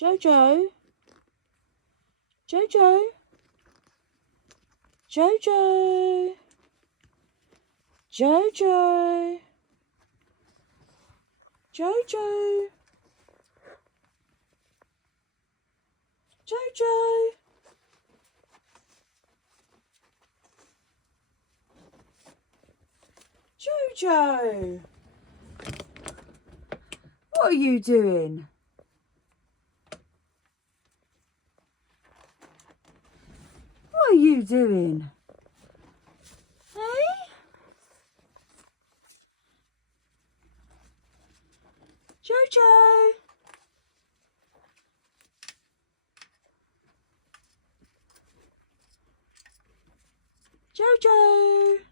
Jojo, Jojo, Jojo, Jojo, Jojo, Jojo. Jojo, what are you doing? What are you doing? Hey? Jojo. Jojo.